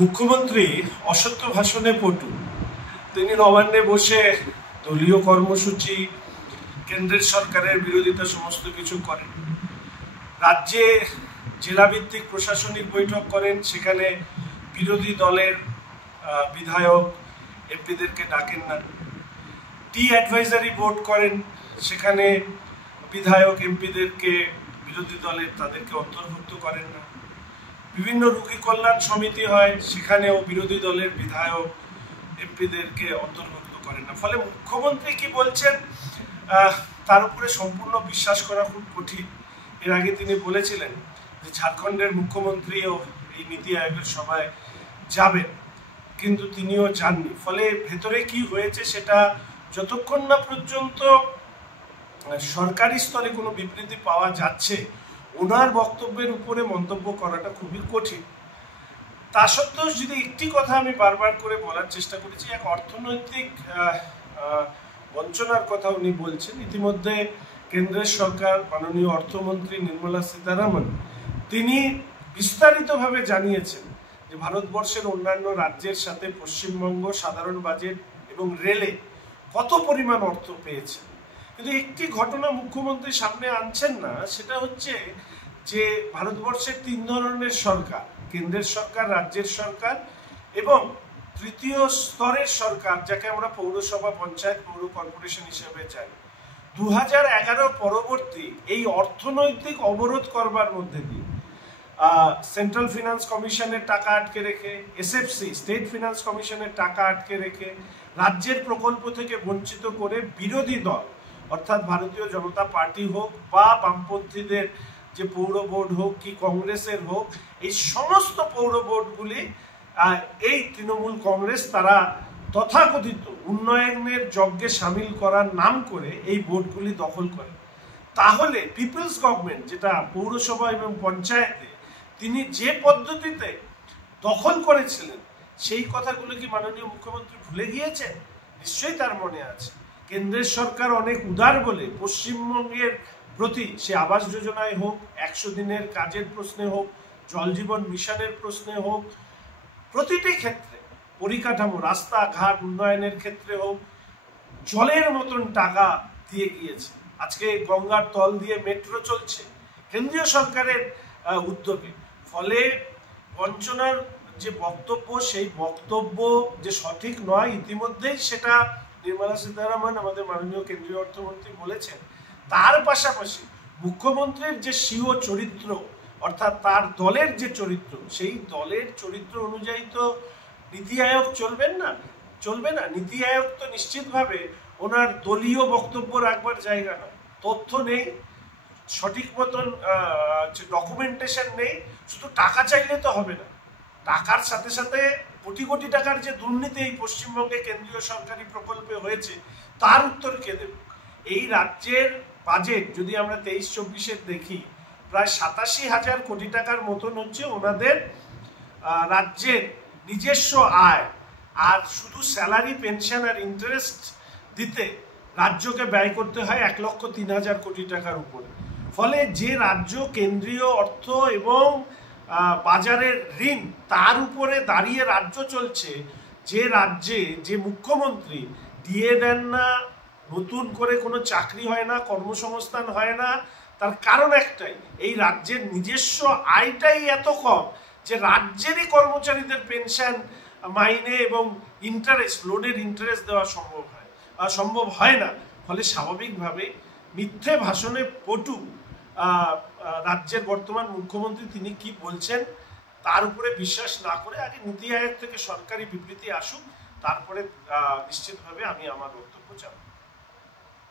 মুখ্যমন্ত্রী অসত্য ভাষণে পটু। তিনি নবান্নে বসে দলীয় কর্মসূচি, কেন্দ্রের সরকারের বিরোধিতা সমস্ত কিছু করেন। রাজ্যে জেলাভিত্তিক প্রশাসনিক বৈঠক করেন, সেখানে বিরোধী দলের বিধায়ক এমপিদেরকে ডাকেন না। টি অ্যাডভাইজারি বোর্ড করেন, সেখানে বিধায়ক এমপিদেরকে বিরোধী দলের তাদেরকে অন্তর্ভুক্ত করেন না। বিভিন্ন রোগী কল্যাণ সমিতি হয়, সেখানেও বিরোধী দলের বিধায়ক এমপিদেরকে অন্তর্ভুক্ত করেন না। ফলে মুখ্যমন্ত্রী কি বলছেন তার উপরে সম্পূর্ণ বিশ্বাস করা খুব কঠিন। এর আগে তিনি বলেছিলেন যে ঝাড়খণ্ডের মুখ্যমন্ত্রীও এই নীতি আয়োগের সভায় যাবেন, কিন্তু তিনিও যাননি। ফলে ভেতরে কি হয়েছে সেটা যতক্ষণ না পর্যন্ত সরকারি স্তরে কোনো বিবৃতি পাওয়া যাচ্ছে, ওনার বক্তব্যের উপরে মন্তব্য করাটা খুবই কঠিন। তা সত্ত্বেও যদি একটি কথা আমি বারবার করে বলার চেষ্টা করেছি, এক অর্থনৈতিক বঞ্চনার কথা উনি বলছেন। ইতিমধ্যে কেন্দ্রের সরকার, মাননীয় অর্থমন্ত্রী নির্মলা সীতারামন, তিনি বিস্তারিতভাবে জানিয়েছেন যে ভারতবর্ষের অন্যান্য রাজ্যের সাথে পশ্চিমবঙ্গ সাধারণ বাজেট এবং রেলে কত পরিমাণ অর্থ পেয়েছে। কিন্তু একটি ঘটনা মুখ্যমন্ত্রী সামনে আনছেন না, সেটা হচ্ছে যে ভারতবর্ষের তিন ধরনের সরকার, কেন্দ্রের সরকার, রাজ্যের সরকার এবং তৃতীয় স্তরের সরকার, যাকে আমরা পৌরসভা, পঞ্চায়েত, পৌর কর্পোরেশন হিসেবে জানি। 2011 পরবর্তী এই অর্থনৈতিক অবরোধ করবার মধ্যে দিয়ে সেন্ট্রাল ফিনান্স কমিশনের টাকা আটকে রেখে, এসএফসি স্টেট ফিনান্স কমিশনের টাকা আটকে রেখে, রাজ্যের প্রকল্প থেকে বঞ্চিত করে বিরোধী দল অর্থাৎ ভারতীয় জনতা পার্টি হোক বা বামপন্থীদের যে পৌর বোর্ড হোক কি কংগ্রেসের হোক, এই সমস্ত পৌর বোর্ডগুলি এই তৃণমূল কংগ্রেস তারা তথাকথিত উন্নয়নের যজ্ঞে সামিল করার নাম করে এই বোর্ডগুলি দখল করে। তাহলে পিপলস গভর্নমেন্ট, যেটা পৌরসভা এবং পঞ্চায়েতে তিনি যে পদ্ধতিতে দখল করেছিলেন, সেই কথাগুলো কি মাননীয় মুখ্যমন্ত্রী ভুলে গিয়েছেন? নিশ্চয়ই তার মনে আছে। কেন্দ্রের সরকার অনেক উদার বলে পশ্চিমবঙ্গের প্রতি, সে আবাস যোজনায় হোক, 100 দিনের কাজের প্রশ্নে হোক, জল জীবন মিশনের প্রশ্নে হোক, প্রতিটি ক্ষেত্রে পরিকাঠামো, রাস্তাঘাট উন্নয়নের ক্ষেত্রে হোক, জলের মতন টাকা দিয়ে গিয়েছে। আজকে গঙ্গার তল দিয়ে মেট্রো চলছে কেন্দ্রীয় সরকারের উদ্যোগে। ফলে বঞ্চনার যে বক্তব্য, সেই বক্তব্য যে সঠিক নয়, ইতিমধ্যেই সেটা নির্মলা সীতারামন, আমাদের মাননীয় কেন্দ্রীয় অর্থমন্ত্রী, বলেছেন। তার পাশাপাশি মুখ্যমন্ত্রীর যে স্বীয় চরিত্র, অর্থাৎ তার দলের যে চরিত্র, সেই দলের চরিত্র অনুযায়ী তো নীতি আয়োগ চলবে না। নীতি আয়োগ তো নিশ্চিতভাবে ওনার দলীয় বক্তব্য রাখবার জায়গা নয়। তথ্য নেই, সঠিক মতন ডকুমেন্টেশন নেই, শুধু টাকা চাইলে তো হবে না। টাকার সাথে সাথে কোটি কোটি টাকার যে দুর্নীতি এই পশ্চিমবঙ্গে কেন্দ্রীয় সরকারি প্রকল্পে হয়েছে, তার উত্তর কে দেবে? এই রাজ্যের বাজেট যদি আমরা 23-24-এর দেখি, প্রায় 87,000 কোটি টাকার মতন হচ্ছে ওনাদের রাজ্যের নিজস্ব আয়। আর শুধু স্যালারি, পেনশন আর ইন্টারেস্ট দিতে রাজ্যকে ব্যয় করতে হয় 1,03,000 কোটি টাকার উপরে। ফলে যে রাজ্য কেন্দ্রীয় অর্থ এবং বাজারের ঋণ, তার উপরে দাঁড়িয়ে রাজ্য চলছে, যে রাজ্যে যে মুখ্যমন্ত্রী দিয়ে দেন না, নতুন করে কোনো চাকরি হয় না, কর্মসংস্থান হয় না, তার কারণ একটাই, এই রাজ্যের নিজস্ব আয়টাই এত কম যে রাজ্যেরই কর্মচারীদের পেনশন, মাইনে এবং ইন্টারেস্ট, লোনের ইন্টারেস্ট দেওয়া সম্ভব হয় না। ফলে স্বাভাবিকভাবে মিথ্যে ভাষণে পটু রাজ্যের বর্তমান মুখ্যমন্ত্রী তিনি কি বলছেন তার উপরে বিশ্বাস না করে আগে নীতি আয়োগ থেকে সরকারি বিবৃতি আসুক, তারপরে নিশ্চিতভাবে আমি আমার বক্তব্য চাপ।